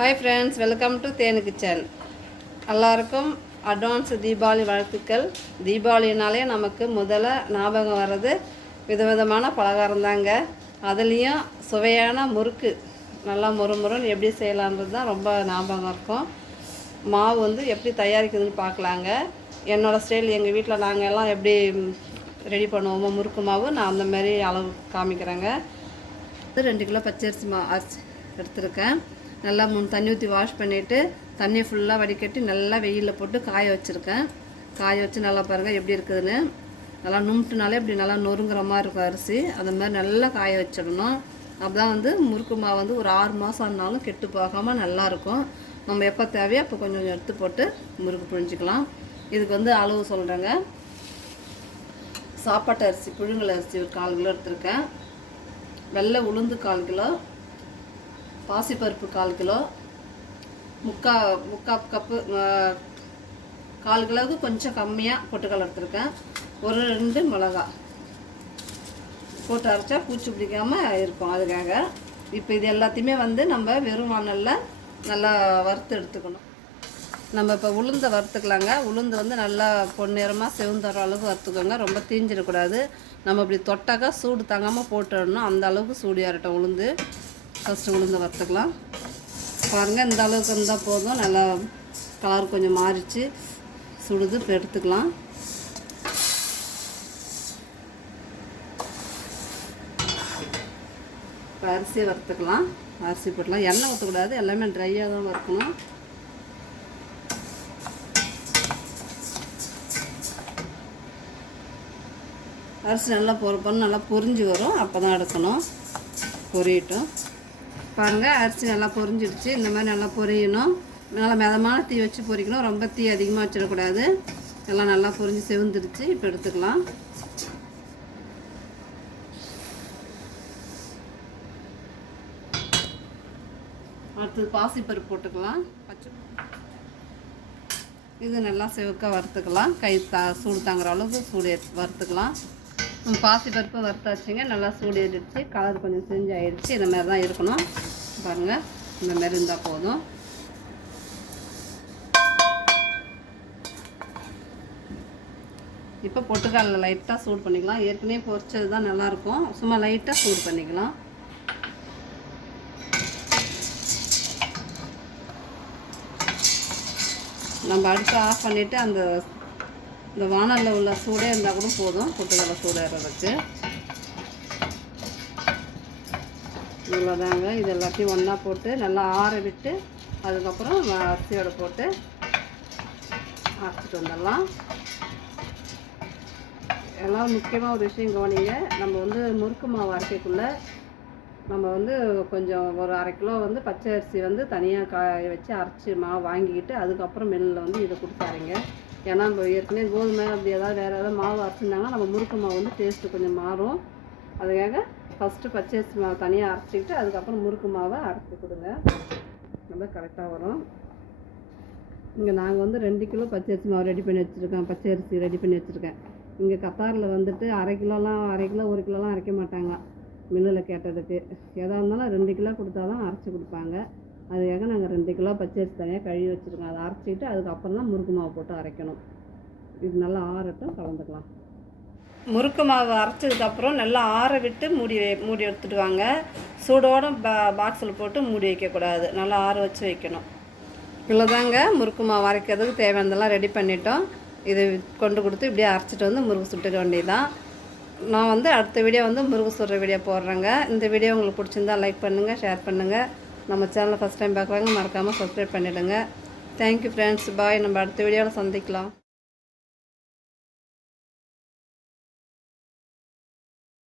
Hi friends, welcome to Thenu Kitchen. எல்லாருக்கும் advance Deepavali வாழ்த்துக்கள். தீபாவளினாலே நமக்கு முதல்ல ஞாபகம் வர்றது விதவிதமான பலகாரம் தாங்க. அதுலேயும் சுவையான முறுக்கு நல்லா முறுமுறுன்னு எப்படி செய்யலான்றது தான் ரொம்ப ஞாபகம் இருக்கும். மாவு வந்து எப்படி தயாரிக்குதுன்னு பார்க்கலாங்க. என்னோடய ஸ்டைல் எங்கள் வீட்டில் நாங்கள் எல்லாம் எப்படி ரெடி பண்ணுவோமோ முறுக்கு மாவு நான் அந்த மாதிரி அளவு காமிக்கிறேங்க. 2 கிலோ பச்சரிசி அரிசி எடுத்துருக்கேன். நல்லா தண்ணி ஊற்றி வாஷ் பண்ணிவிட்டு தண்ணி ஃபுல்லாக வடிகட்டி நல்லா வெயிலில் போட்டு காய வச்சுருக்கேன். காய வச்சு நல்லா பாருங்கள் எப்படி இருக்குதுன்னு. நல்லா நும்ட்டுனாலே இப்படி நல்லா நொறுங்குற மாதிரி இருக்கும் அரிசி. அந்த மாதிரி நல்லா காய வச்சிடணும். அப்போ தான் வந்து முறுக்கு மாவு வந்து ஒரு 6 மாதம் ஆனாலும் கெட்டு போகாமல் நல்லாயிருக்கும். நம்ம எப்போ தேவையோ அப்போ கொஞ்சம் கொஞ்சம் எடுத்து போட்டு முறுக்கு புழிஞ்சிக்கலாம். இதுக்கு வந்து அளவு சொல்கிறேங்க. சாப்பாட்டு அரிசி புழுங்கல் அரிசி ஒரு 4 கிலோ எடுத்துருக்கேன். வெள்ளை உளுந்து 4 கிலோ, பாசிப்பருப்பு 4 கிலோ, முக்கா கப்பு 4 கிலோவுக்கு கொஞ்சம் கம்மியாக பொட்டுக்கடலை எடுத்துருக்கேன். 2 மிளகா போட்டு அரைச்சா பூச்சி பிடிக்காமல் இருக்கும், அதுக்காக. இப்போ இது எல்லாத்தையுமே வந்து நம்ம வெறும் வானலில் நல்லா வறுத்து எடுத்துக்கணும். நம்ம இப்போ உளுந்தை வறுத்துக்கலாங்க. உளுந்து வந்து நல்லா பொன்னிறமாக செவந்தர அளவுக்கு வறுத்துக்கோங்க. ரொம்ப தீஞ்சிடக்கூடாது. நம்ம இப்படி தொட்டாக்கா சூடு தாங்காமல் போட்டுடணும். அந்த அளவுக்கு சூடு ஏறட்டும் உளுந்து. ஃபஸ்ட்டு உளுந்து வறுத்துக்கலாம். பாருங்கள், இந்த அளவுக்கு இருந்தால் போதும். நல்லா கலர் கொஞ்சம் மாறிச்சு சுடுது. இப்போ எடுத்துக்கலாம். இப்போ அரிசியை வறுத்துக்கலாம். அரிசி போட்டலாம். எண்ணெய் ஊற்றக்கூடாது, எல்லாமே ட்ரையாக தான் வறுக்கணும். அரிசி நல்லா பொறுப்பணும், நல்லா பொரிஞ்சு வரும். அப்போ தான் எடுக்கணும். பொரியட்டும். பாருங்கள், அரிசி நல்லா பொரிஞ்சிடுச்சு. இந்த மாதிரி நல்லா பொரியணும். நல்லா மிதமான தீ வச்சு பொரிக்கணும். ரொம்ப தீ அதிகமாக வச்சிடக்கூடாது. எல்லாம் நல்லா பொரிஞ்சு செவந்துடுச்சு. இப்போ எடுத்துக்கலாம். அடுத்தது பாசிப்பருப்பு போட்டுக்கலாம். இது நல்லா செவக்க வறுத்துக்கலாம். கை சூடு தாங்குற அளவுக்கு சூடு வறுத்துக்கலாம். பாசிப்பருப்பு வறுத்தாச்சுங்க. நல்லா சூடு ஏறிடுச்சு. கலர் கொஞ்சம் செஞ்சு ஆயிடுச்சு. இந்த மாதிரி தான் இருக்கணும். பாருங்கள், இந்த மாதிரி இருந்தால் போதும். இப்போ பொட்டுக்கடலை லைட்டாக சூடு பண்ணிக்கலாம். ஏற்கனவே பொரிச்சது தான் நல்லாயிருக்கும். சும்மா லைட்டாக சூடு பண்ணிக்கலாம். நம்ம அடுப்பை ஆஃப் பண்ணிவிட்டு இந்த வானலில் உள்ள சூடே இருந்தால் கூட போதும். பொட்டுக்கடலை சூடு ஏறதுக்கு இவ்வளோதாங்க. இது எல்லாத்தையும் ஒன்றா போட்டு நல்லா ஆற விட்டு அதுக்கப்புறம் அரிசியோடு போட்டு அரைச்சிட்டு வந்துடலாம். எல்லாம் முக்கியமாக ஒரு விஷயம் கவனிங்க. நம்ம வந்து முறுக்கு மாவு அரைக்கக்குள்ளே நம்ம வந்து கொஞ்சம் ஒரு 1/2 கிலோ வந்து பச்சை அரிசி வந்து தனியாக காய வச்சு அரைச்சி மாவு வாங்கிக்கிட்டு அதுக்கப்புறம் மில்லில் வந்து இதை கொடுத்து அரைங்க. ஏன்னா நம்ம ஏற்கனவே கோதுமை அப்படி வேறு ஏதாவது மாவு அரைச்சிருந்தாங்கன்னா நம்ம முறுக்கு மாவு வந்து டேஸ்ட்டு கொஞ்சம் மாறும். அதுக்காக ஃபஸ்ட்டு பச்சை அரிசி மாவு தனியாக அரைச்சிக்கிட்டு அதுக்கப்புறம் முறுக்கு மாவை அரைச்சி கொடுங்க. ரொம்ப கரெக்டாக வரும். இங்கே நாங்கள் வந்து 2 கிலோ பச்சை அரிசி மாவு ரெடி பண்ணி வச்சுருக்கேன். பச்சை அரிசி ரெடி பண்ணி வச்சுருக்கேன். இங்கே கத்தாரில் வந்துட்டு 1/2 கிலோ 1 கிலோலாம் அரைக்க மாட்டாங்க. மில்லில் கேட்டதுக்கு எதாக இருந்தாலும் 2 கிலோ கொடுத்தா தான் அரைச்சி கொடுப்பாங்க. அதுக்காக நாங்கள் 2 கிலோ பச்சரிசி தனியாக கழுவி வச்சுருக்கோம். அதை அரைச்சிக்கிட்டு அதுக்கப்புறம் தான் முறுக்கு மாவு போட்டு அரைக்கணும். இது நல்லா ஆறட்டும், கலந்துக்கலாம். முறுக்கு மாவு அரைச்சதுக்கப்புறம் நல்லா ஆற விட்டு மூடி எடுத்துட்டு வாங்க. சூடோடு பாக்ஸில் போட்டு மூடி வைக்கக்கூடாது. நல்லா ஆற வச்சு வைக்கணும். இவ்வளோதாங்க. முறுக்கு மாவு அரைக்கிறதுக்கு தேவையானதெல்லாம் ரெடி பண்ணிட்டோம். இது கொண்டு கொடுத்து இப்படியே அரைச்சிட்டு வந்து முறுக்கு சுட்டுக்க வேண்டியதான். நான் வந்து அடுத்த வீடியோ வந்து முறுக்கு சுடுற வீடியோ போடுறேங்க. இந்த வீடியோ உங்களுக்கு பிடிச்சிருந்தா லைக் பண்ணுங்கள், ஷேர் பண்ணுங்கள். நம்ம சேனலை ஃபஸ்ட் டைம் பார்க்குறாங்க, மறக்காமல் சப்ஸ்கிரைப் பண்ணிவிடுங்க. Thank you friends. பாய். நம்ம அடுத்த வீடியோவில் சந்திக்கலாம்.